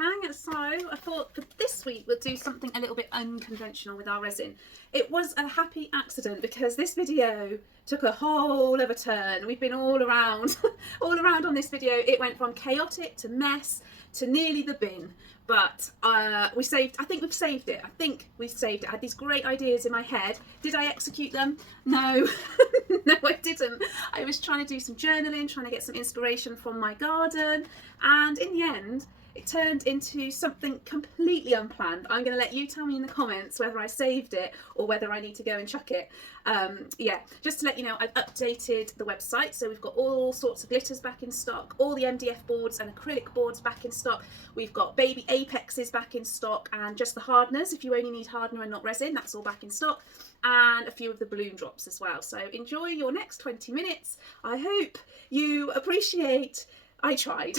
gang. So I thought for this week we'll do something a little bit unconventional with our resin. It was a happy accident because this video took a whole other turn. We've been all around on this video. It went from chaotic to mess to nearly the bin. But I think we've saved it. I had these great ideas in my head. Did I execute them? No, no I didn't. I was trying to do some journaling, trying to get some inspiration from my garden. And in the end, it turned into something completely unplanned. I'm going to let you tell me in the comments whether I saved it or whether I need to go and chuck it. Yeah, just to let you know, I've updated the website. So we've got all sorts of glitters back in stock, all the MDF boards and acrylic boards back in stock. We've got baby Apexes back in stock and just the hardeners. If you only need hardener and not resin, that's all back in stock. And a few of the balloon drops as well. So enjoy your next 20 minutes. I hope you appreciate I tried.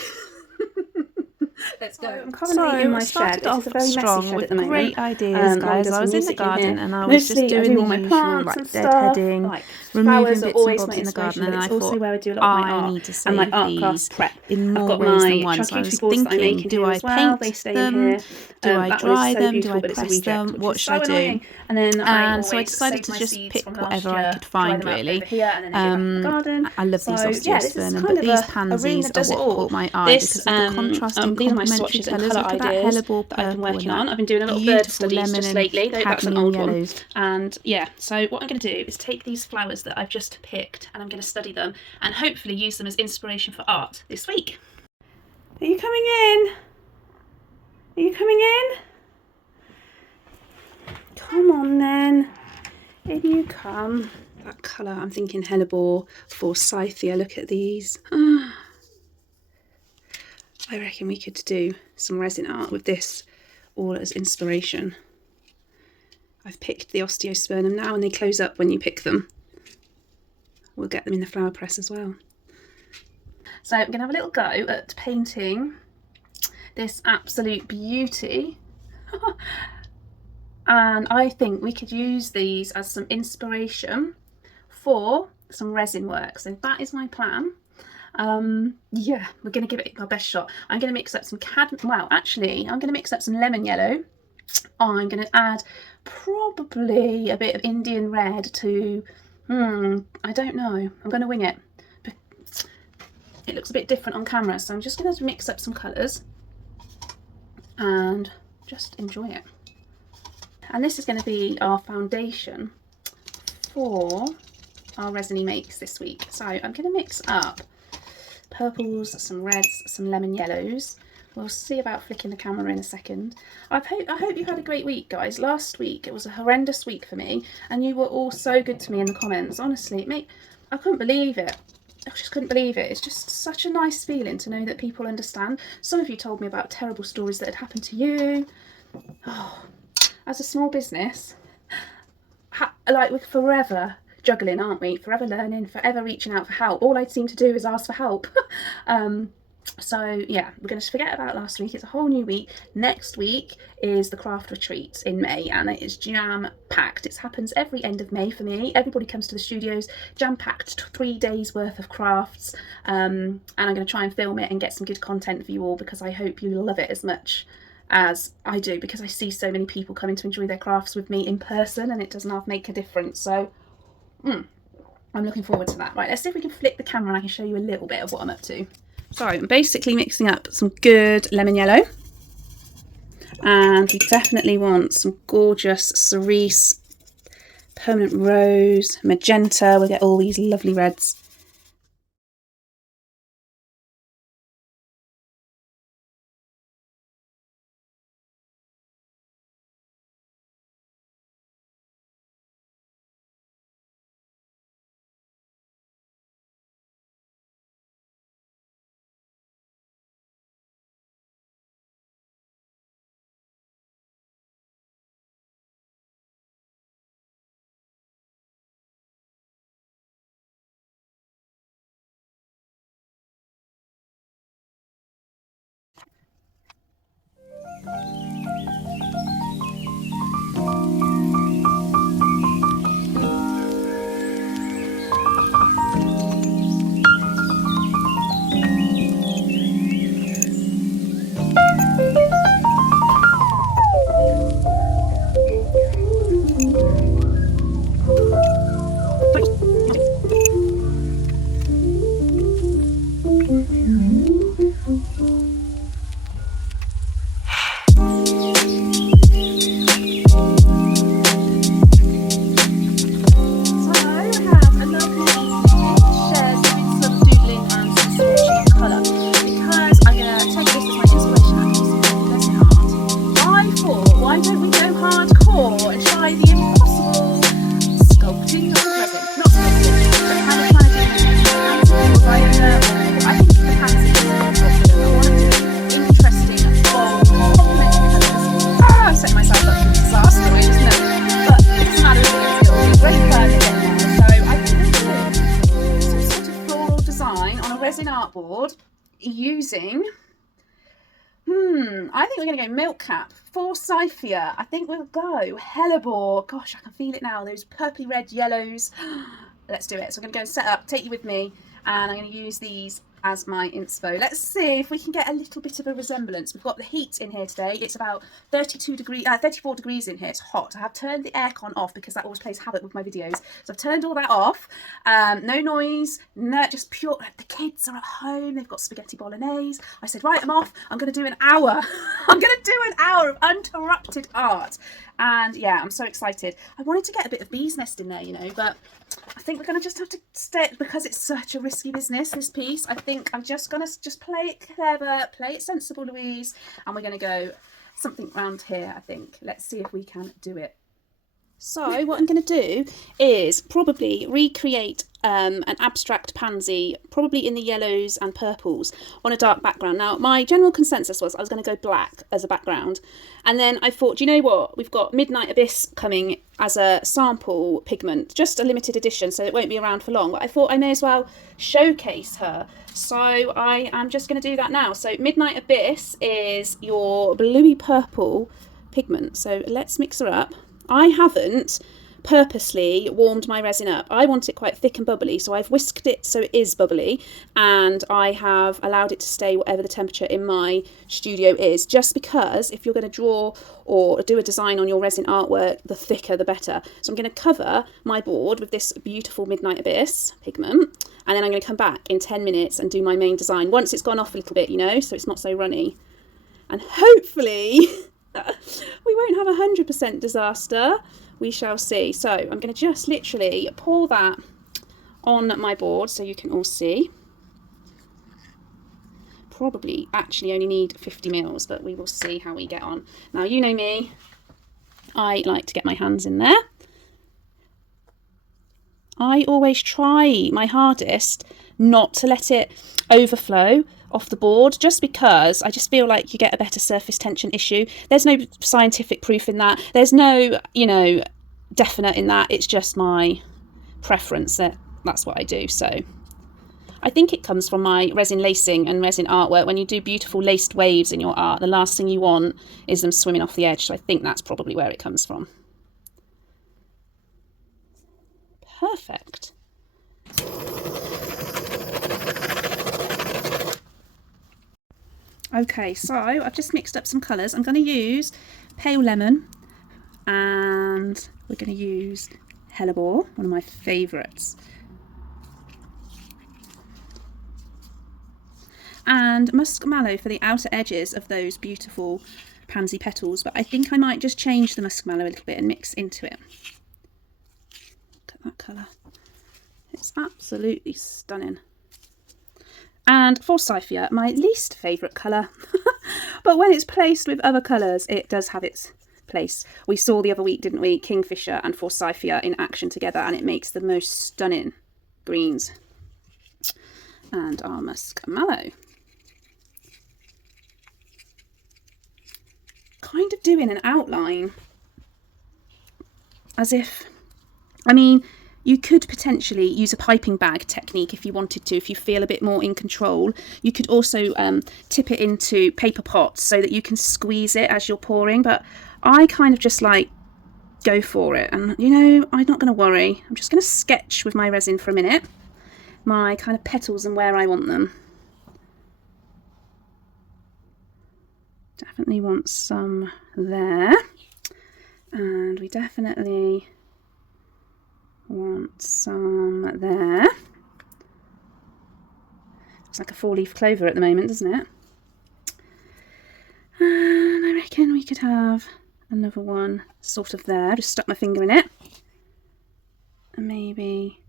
Let's go. I'm currently in my shed. It is a very messy shed at the moment. Great ideas, guys. I was in the garden and I was just doing the usual, like deadheading, removing bits and bobs in the garden, and I thought I need to save these in more ways than one. So I was thinking, do I paint them? Do I dry them? Do I press them? What should I do? And so I decided to just pick whatever I could find, really. I love these osteospermum, but these pansies are what caught my eye because of the contrasting complementary colours. Look at that hellebore purple and I've been doing a lot of bird studies just lately. That's an old one. And yeah, so what I'm going to do is take these flowers that I've just picked and I'm going to study them and hopefully use them as inspiration for art this week. Are you coming in? Are you coming in? Come on then. In you come. That colour, I'm thinking hellebore, forsythia. Look at these. I reckon we could do some resin art with this all as inspiration. I've picked the osteospermum now and they close up when you pick them. We'll get them in the flower press as well. So I'm going to have a little go at painting this absolute beauty. And I think we could use these as some inspiration for some resin work. So that is my plan. Yeah, we're going to give it our best shot. I'm going to mix up some I'm going to mix up some lemon yellow. I'm going to add probably a bit of Indian red to, I don't know, I'm going to wing it. It looks a bit different on camera, so I'm just going to mix up some colours and just enjoy it. And this is going to be our foundation for our resiny makes this week. So I'm going to mix up purples, some reds, some lemon yellows. We'll see about flicking the camera in a second. I hope you had a great week, guys. Last week it was a horrendous week for me and you were all so good to me in the comments. Honestly, I couldn't believe it. I just couldn't believe it. It's just such a nice feeling to know that people understand. Some of you told me about terrible stories that had happened to you. Oh, as a small business, like we're forever juggling, aren't we? Forever learning, forever reaching out for help. All I seem to do is ask for help. So yeah, we're going to forget about last week. It's a whole new week. Next week is the craft retreat in May and it is jam packed. It happens every end of May for me. Everybody comes to the studios, jam packed, 3 days worth of crafts, and I'm going to try and film it and get some good content for you all because I hope you love it as much as I do, because I see so many people coming to enjoy their crafts with me in person and it does not make a difference. So I'm looking forward to that. Right, let's see if we can flick the camera and I can show you a little bit of what I'm up to. So I'm basically mixing up some good lemon yellow and we definitely want some gorgeous cerise, permanent rose, magenta. We'll get all these lovely reds. using, I think we're going to go Milk Cap, Forsythia. I think we'll go Hellebore. Gosh, I can feel it now, those purpley red yellows. Let's do it. So I'm going to go and set up, take you with me, and I'm going to use these as my inspo. Let's see if we can get a little bit of a resemblance. We've got the heat in here today. It's about 34 degrees in here. It's hot. I have turned the aircon off because that always plays havoc with my videos. So I've turned all that off. No noise, no, just pure. The kids are at home. They've got spaghetti bolognese. I said, right, I'm off. I'm going to do an hour. I'm going to do an hour of uninterrupted art. And yeah, I'm so excited. I wanted to get a bit of bee's nest in there, you know, but I think we're going to just have to stay, because it's such a risky business, this piece. I think I'm just going to play it clever, play it sensible, Louise, and we're going to go something around here, I think. Let's see if we can do it. So what I'm going to do is probably recreate an abstract pansy, probably in the yellows and purples on a dark background. Now, my general consensus was I was going to go black as a background. And then I thought, do you know what? We've got Midnight Abyss coming as a sample pigment, just a limited edition, so it won't be around for long. But I thought I may as well showcase her. So I am just going to do that now. So Midnight Abyss is your bluey purple pigment. So let's mix her up. I haven't purposely warmed my resin up. I want it quite thick and bubbly, so I've whisked it so it is bubbly, and I have allowed it to stay whatever the temperature in my studio is, just because if you're going to draw or do a design on your resin artwork, the thicker the better. So I'm going to cover my board with this beautiful Midnight Abyss pigment, and then I'm going to come back in 10 minutes and do my main design once it's gone off a little bit, you know, so it's not so runny. And hopefully we won't have 100% disaster. We shall see. So I'm going to just literally pour that on my board so you can all see. Probably actually only need 50 mils, but we will see how we get on. Now, you know me, I like to get my hands in there. I always try my hardest not to let it overflow off the board, just because I just feel like you get a better surface tension issue. There's no scientific proof in that. There's no, you know, definite in that. It's just my preference that that's what I do. So I think it comes from my resin lacing and resin artwork. When you do beautiful laced waves in your art, the last thing you want is them swimming off the edge. So I think that's probably where it comes from. Perfect. Okay, so I've just mixed up some colours. I'm going to use Pale Lemon, and we're going to use Hellebore, one of my favourites, and Musk Mallow for the outer edges of those beautiful pansy petals, but I think I might just change the Musk Mallow a little bit and mix into it. Look at that colour. It's absolutely stunning. And Forsythia, my least favourite colour, but when it's placed with other colours, it does have its place. We saw the other week, didn't we, Kingfisher and Forsythia in action together, and it makes the most stunning greens. And our Musk Mallow. Kind of doing an outline, as if, I mean, you could potentially use a piping bag technique if you wanted to, if you feel a bit more in control. You could also tip it into paper pots so that you can squeeze it as you're pouring, but I kind of just like go for it. And you know, I'm not going to worry. I'm just going to sketch with my resin for a minute, my kind of petals and where I want them. Definitely want some there, and we definitely want some there. Looks like a 4-leaf clover at the moment, doesn't it? And I reckon we could have another one sort of there. Just stuck my finger in it, and maybe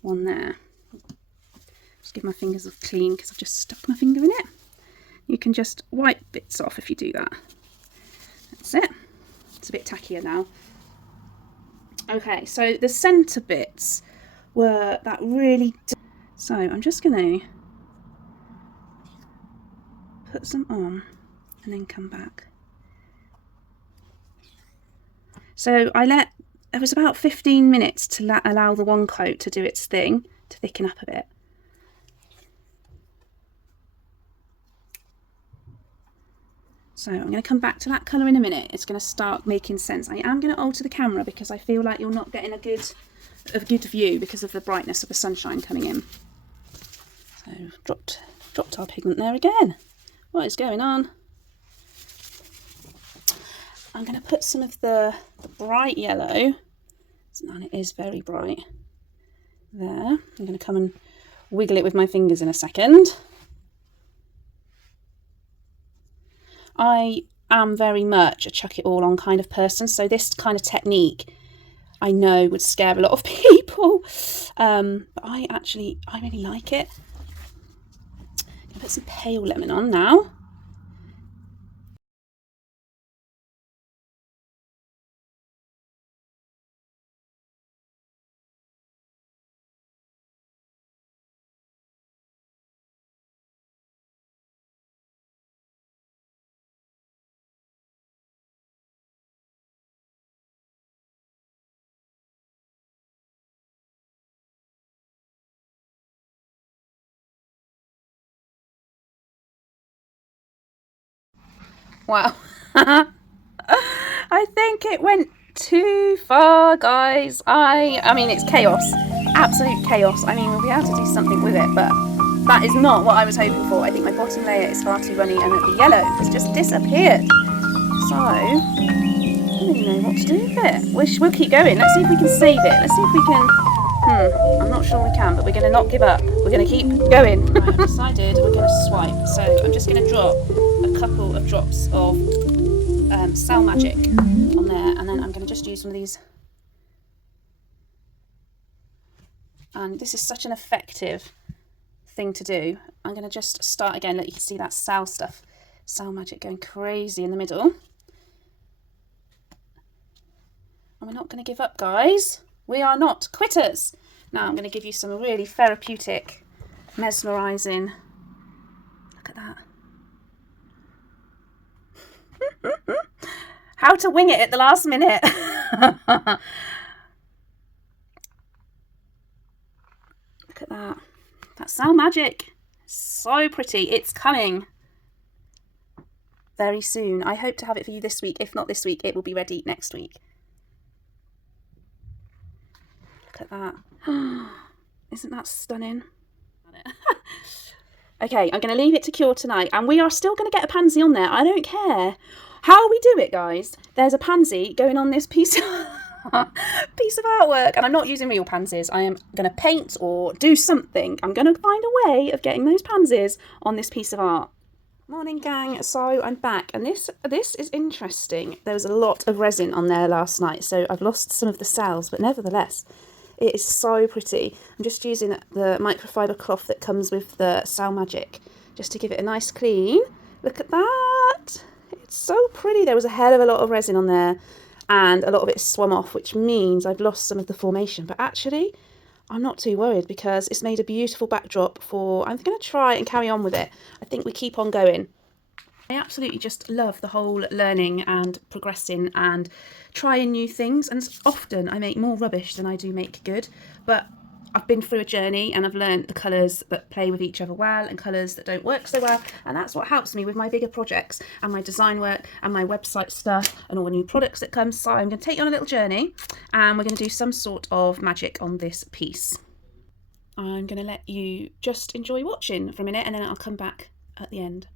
one there. Just give my fingers a clean because I've just stuck my finger in it. You can just wipe bits off if you do that. That's it. It's a bit tackier now. Okay, so the centre bits were that really... So I'm just going to put some on and then come back. So it was about 15 minutes to allow the one coat to do its thing, to thicken up a bit. So I'm going to come back to that colour in a minute. It's going to start making sense. I am going to alter the camera because I feel like you're not getting a good view because of the brightness of the sunshine coming in. So dropped our pigment there again. What is going on? I'm going to put some of the bright yellow, and it is very bright, there. I'm going to come and wiggle it with my fingers in a second. I am very much a chuck it all on kind of person, so this kind of technique I know would scare a lot of people, but I really like it. I'm going to put some pale lemon on now. Wow. I think it went too far, guys. I mean, it's chaos. Absolute chaos. I mean, we'll be able to do something with it, but that is not what I was hoping for. I think my bottom layer is far too runny and the yellow has just disappeared. So, I don't really know what to do with it. We'll keep going. Let's see if we can save it. Let's see if we can... I'm not sure we can, but we're going to not give up. We're going to keep going. Right, I've decided we're going to swipe. So I'm just going to drop a couple of drops of Sal Magic on there, and then I'm going to just use some of these. And this is such an effective thing to do. I'm going to just start again. Look, you can see that Sal stuff, Sal Magic going crazy in the middle. And we're not going to give up, guys. We are not quitters. Now I'm going to give you some really therapeutic, mesmerising. Look at that. How to wing it at the last minute. Look at that. That's Sal Magic. So pretty. It's coming very soon. I hope to have it for you this week. If not this week, it will be ready next week. Look at that. Isn't that stunning? Okay, I'm going to leave it to cure tonight, and we are still going to get a pansy on there. I don't care how we do it, guys. There's a pansy going on this piece of artwork, and I'm not using real pansies. I am going to paint or do something. I'm going to find a way of getting those pansies on this piece of art. Morning, gang. So I'm back, and this is interesting. There was a lot of resin on there last night, so I've lost some of the cells, but nevertheless, it is so pretty. I'm just using the microfiber cloth that comes with the Sal Magic just to give it a nice clean. Look at that. It's so pretty. There was a hell of a lot of resin on there and a lot of it swum off, which means I've lost some of the formation. But actually, I'm not too worried because it's made a beautiful backdrop for... I'm going to try and carry on with it. I think we keep on going. I absolutely just love the whole learning and progressing and trying new things, and often I make more rubbish than I do make good, but I've been through a journey and I've learned the colours that play with each other well and colours that don't work so well, and that's what helps me with my bigger projects and my design work and my website stuff and all the new products that come. So I'm going to take you on a little journey and we're going to do some sort of magic on this piece. I'm going to let you just enjoy watching for a minute and then I'll come back at the end.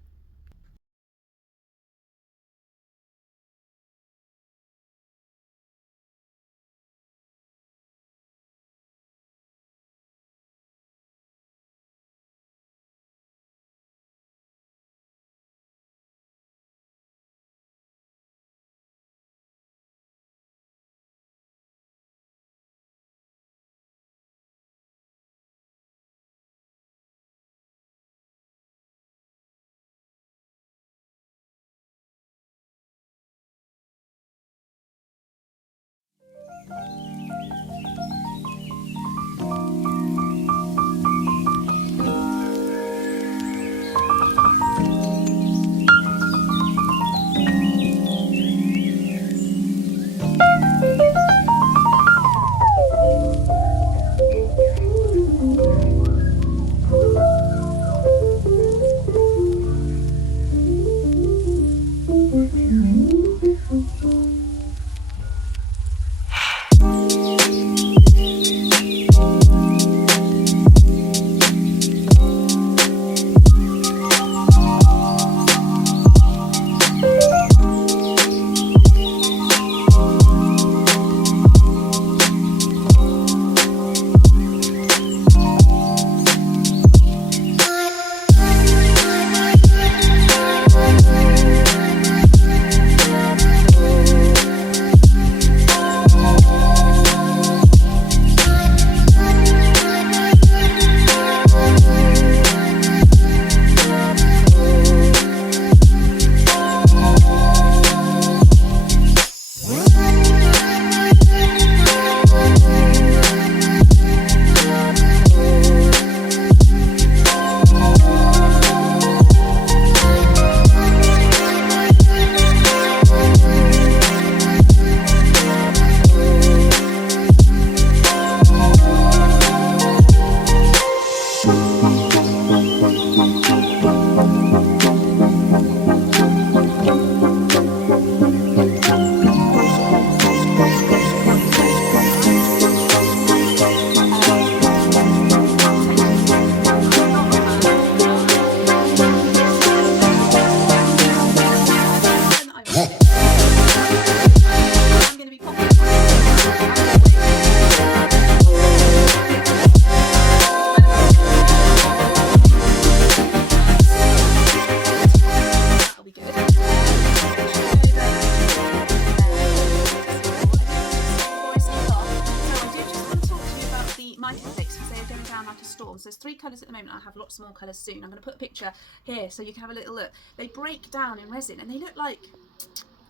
there's 3 colours at the moment. I'll have lots more colours soon. I'm going to put a picture here so you can have a little look. They break down in resin and they look like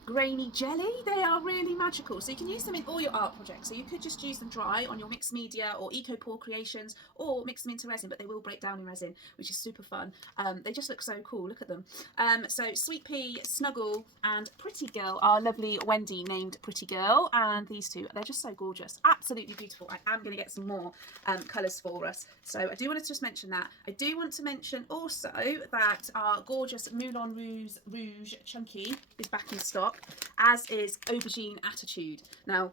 grainy jelly. They are really magical, so you can use them in all your art projects. So you could just use them dry on your mixed media or eco pour creations, or mix them into resin, but they will break down in resin, which is super fun. They just look so cool. Look at them. So Sweet Pea, Snuggle and Pretty Girl, our lovely Wendy named Pretty Girl, and these two, they're just so gorgeous, absolutely beautiful. I am going to get some more colours for us, so I do want to just mention that. I do want to mention also that our gorgeous Moulin Rouge Chunky is back in stock, as is Aubergine Attitude. Now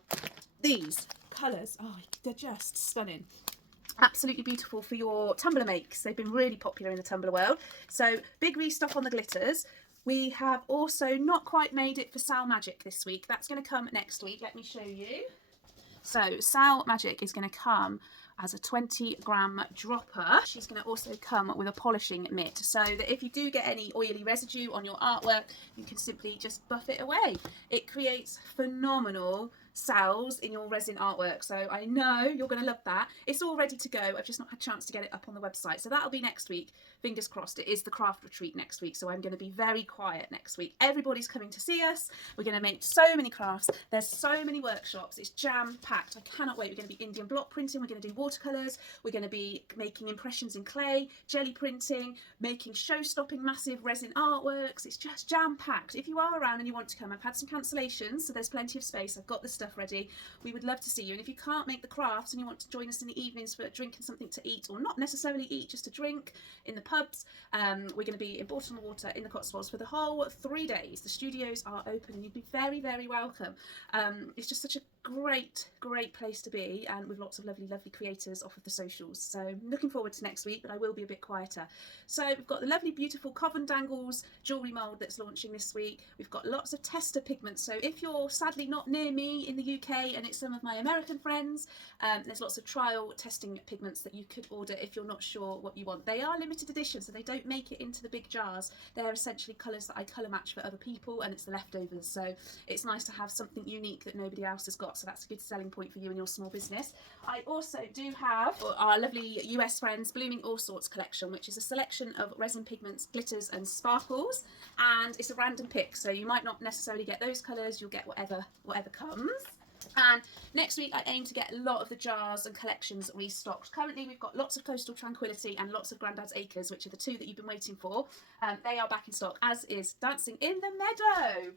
these colours, oh, they're just stunning, absolutely beautiful for your tumbler makes. They've been really popular in the tumbler world, so big restock on the glitters. We have also not quite made it for Sal Magic this week. That's going to come next week. Let me show you. So Sal Magic is going to come as a 20-gram dropper. She's going to also come with a polishing mitt, so that if you do get any oily residue on your artwork, you can simply just buff it away. It creates phenomenal Sals in your resin artwork, so I know you're going to love that. It's all ready to go. I've just not had a chance to get it up on the website, so that'll be next week. Fingers crossed. It is the craft retreat next week, so I'm going to be very quiet next week. Everybody's coming to see us. We're going to make so many crafts. There's so many workshops. It's jam-packed. I cannot wait. We're going to be Indian block printing. We're going to do watercolours. We're going to be making impressions in clay, jelly printing, making show-stopping massive resin artworks. It's just jam-packed. If you are around and you want to come, I've had some cancellations, so there's plenty of space. I've got the stuff ready. We would love to see you. And if you can't make the crafts and you want to join us in the evenings for drinking something to eat, or not necessarily eat, just to drink in the pubs, we're going to be in Bourton Water in the Cotswolds for the whole 3 days. The studios are open and you'd be very, very welcome. It's just such a great place to be, and with lots of lovely creators off of the socials. So I'm looking forward to next week, but I will be a bit quieter. So we've got the lovely beautiful Coven Dangles jewellery mould that's launching this week. We've got lots of tester pigments, so if you're sadly not near me in the UK and it's some of my American friends, there's lots of trial testing pigments that you could order if you're not sure what you want. They are limited edition, so they don't make it into the big jars. They're essentially colours that I colour match for other people, and it's the leftovers, so it's nice to have something unique that nobody else has got, so that's a good selling point for you and your small business. I also do have our lovely US friends Blooming All Sorts collection, which is a selection of resin pigments, glitters and sparkles, and it's a random pick, so you might not necessarily get those colours, you'll get whatever comes. And next week I aim to get a lot of the jars and collections restocked. Currently we've got lots of Coastal Tranquility and lots of Grandad's Acres, which are the 2 that you've been waiting for. They are back in stock, as is Dancing in the Meadow,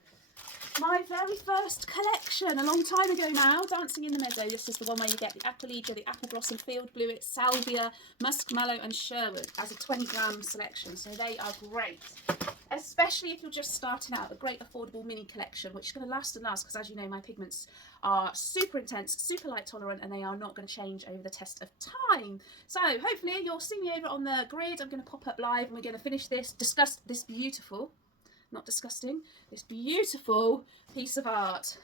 my very first collection a long time ago now. Dancing in the Meadow. This is the one where you get the Aquilegia, the Apple Blossom, Field Bluet, Salvia, Muskmallow and Sherwood as a 20-gram selection, so they are great, especially if you're just starting out. A great affordable mini collection which is going to last and last, because as you know, my pigments are super intense, super light tolerant, and they are not going to change over the test of time. So hopefully you'll see me over on the grid. I'm going to pop up live and we're going to finish this, discuss this beautiful, not disgusting, this beautiful piece of art.